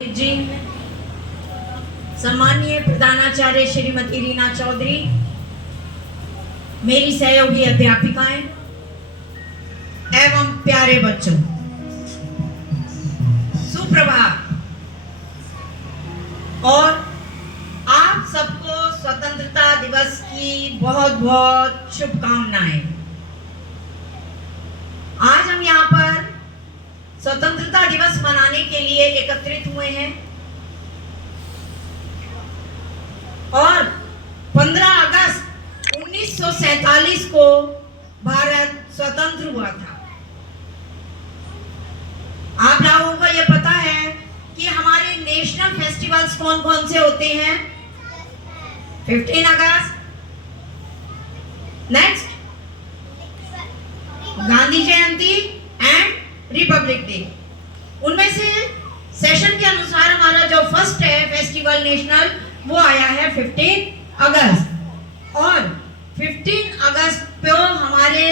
जी, सम्मानीय प्रधानाचार्य श्रीमती रीना चौधरी, मेरी सहयोगी अध्यापिकाएं एवं प्यारे बच्चों, सुप्रभात। और आप सबको स्वतंत्रता दिवस की बहुत बहुत शुभकामनाएं। आज हम यहाँ पर स्वतंत्रता दिवस मनाने के लिए एकत्रित हुए हैं और 15 अगस्त 1947 को भारत स्वतंत्र हुआ था। आप लोगों को ये पता है कि हमारे नेशनल फेस्टिवल्स कौन कौन से होते हैं? 15 अगस्त, next Gandhi Jayanti and republic day. उनमें से सेशन के अनुसार हमारा जो फर्स्ट है फेस्टिवल नेशनल, वो आया है 15 अगस्त। और 15 अगस्त को हमारे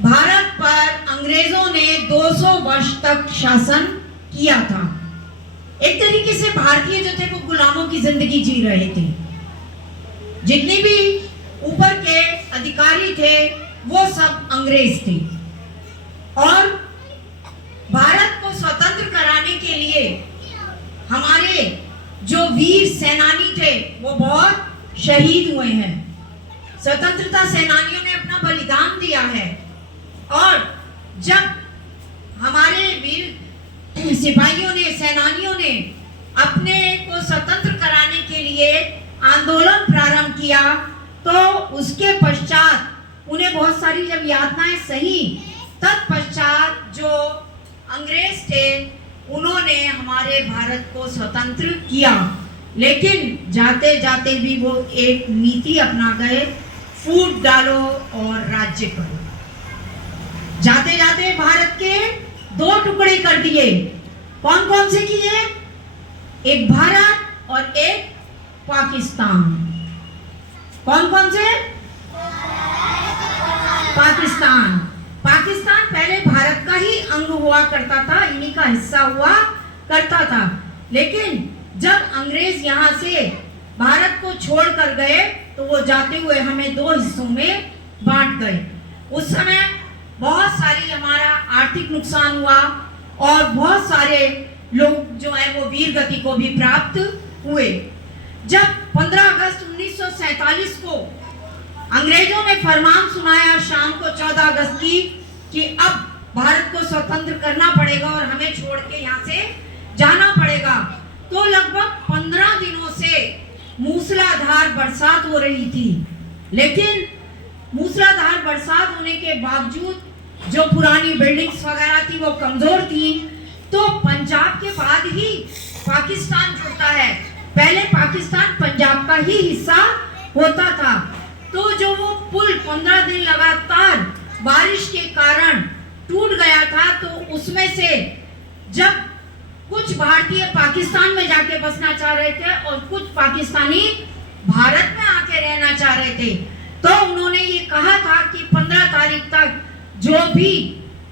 भारत पर अंग्रेजों ने 200 वर्ष तक शासन किया था। एक तरीके से भारतीय जो थे वो गुलामों की जिंदगी जी रहे थे। जितने भी ऊपर के अधिकारी थे वो सब अंग्रेज थे और भारत को स्वतंत्र कराने के लिए हमारे जो वीर सेनानी थे वो बहुत शहीद हुए हैं। स्वतंत्रता सेनानियों ने अपना बलिदान दिया है और जब हमारे वीर सिपाहियों ने, सेनानियों ने अपने को स्वतंत्र कराने के लिए आंदोलन प्रारंभ किया तो उसके पश्चात उन्हें बहुत सारी जब यातनाएं सही, तत्पश्चात जो अंग्रेज थे उन्होंने हमारे भारत को स्वतंत्र किया। लेकिन जाते जाते भी वो एक नीति अपना गए, फूट डालो और राज्य करो। जाते जाते भारत के 2 टुकड़े कर दिए। कौन कौन से किए? एक भारत और एक पाकिस्तान। कौन कौन से? पाकिस्तान। पाकिस्तान पहले भारत का ही अंग हुआ करता था, इन्हीं का हिस्सा हुआ करता था। लेकिन जब अंग्रेज यहाँ से भारत को छोड़ कर गए तो वो जाते हुए हमें 2 हिस्सों में बांट गए। उस समय बहुत सारी हमारा आर्थिक नुकसान हुआ और बहुत सारे लोग जो है वो वीर गति को भी प्राप्त हुए। जब 15 अगस्त 1947 को अंग्रेजों ने फरमान सुनाया शाम को 14 अगस्त की कि अब भारत को स्वतंत्र करना पड़ेगा और हमें छोड़ के यहाँ से जाना पड़ेगा, तो लगभग 15 दिनों से मूसलाधार बरसात हो रही थी। लेकिन मूसलाधार बरसात होने के बावजूद जो पुरानी बिल्डिंग्स वगैरह थी वो कमजोर थी। तो पंजाब के बाद ही पाकिस्तान जुड़ता है, पहले पाकिस्तान पंजाब का ही हिस्सा होता था। तो जो वो पुल 15 दिन लगातार बारिश के कारण टूट गया था, तो उसमें से जब कुछ भारतीय पाकिस्तान में जाके बसना चाह रहे थे और कुछ पाकिस्तानी भारत में आके रहना चाह रहे थे, तो उन्होंने ये कहा था कि 15 तारीख तक जो भी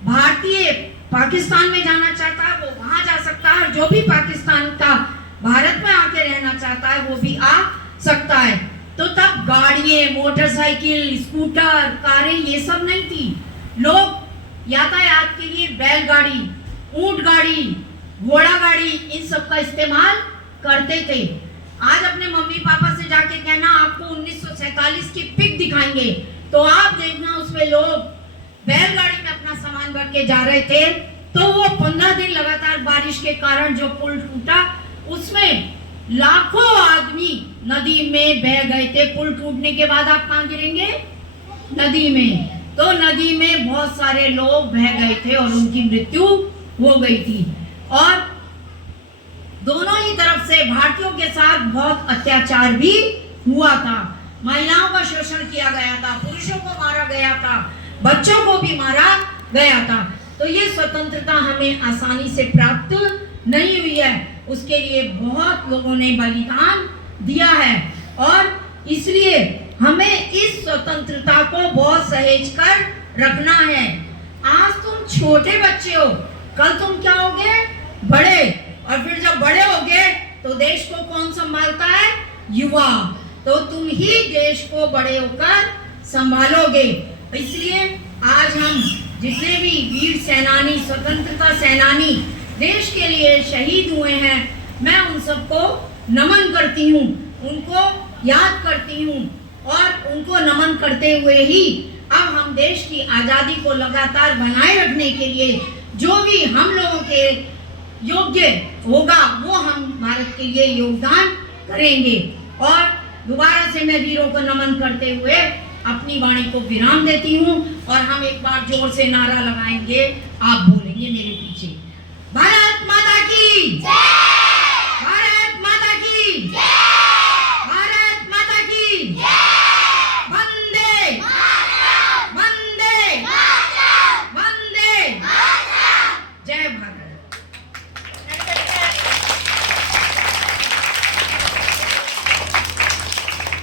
भारतीय पाकिस्तान में जाना चाहता है वो वहां जा सकता है और जो भी पाकिस्तान का भारत में आके रहना चाहता है वो भी आ सकता है। तो तब गाड़ियां, मोटरसाइकिल, स्कूटर, कारें ये सब नहीं थी। लोग यातायात के लिए बैलगाड़ी, ऊंट गाड़ी, घोड़ा गाड़ी इन सब का इस्तेमाल करते थे। आज अपने मम्मी पापा से जाके कहना आपको 1947 की पिक दिखाएंगे तो आप देखना उसमें लोग बैलगाड़ी में अपना सामान भर के जा रहे थे। तो वो 15 दिन लगातार बारिश के कारण जो पुल टूटा उसमें लाखों आदमी नदी में बह गए थे। पुल टूटने के बाद आप कहाँ गिरेंगे? नदी में। तो नदी में बहुत सारे लोग बह गए थे और उनकी मृत्यु हो गई थी। और दोनों ही तरफ से भारतीयों के साथ बहुत अत्याचार भी हुआ था। महिलाओं का शोषण किया गया था, पुरुषों को मारा गया था, बच्चों को भी मारा गया था। तो ये स्वतंत्रता हमें आसानी से प्राप्त नहीं हुई है, उसके लिए बहुत लोगों ने बलिदान दिया है और इसलिए हमें इस स्वतंत्रता को बहुत सहेज कर रखना है। आज तुम छोटे बच्चे हो, कल तुम क्या होगे? बड़े। जब बड़े होगे तो देश को कौन संभालता है? युवा। तो तुम ही देश को बड़े होकर संभालोगे। इसलिए आज हम जितने भी वीर सेनानी, स्वतंत्रता सेनानी देश के लिए शहीद हुए हैं, मैं उन सबको नमन करती हूँ, उनको याद करती हूँ। और उनको नमन करते हुए ही अब हम देश की आज़ादी को लगातार बनाए रखने के लिए जो भी हम लोगों के योग्य होगा वो हम भारत के लिए योगदान करेंगे। और दोबारा से मैं वीरों को नमन करते हुए अपनी वाणी को विराम देती हूँ और हम एक बार जोर से नारा लगाएंगे, आप बोलेंगे मेरे पीछे, भारत माता की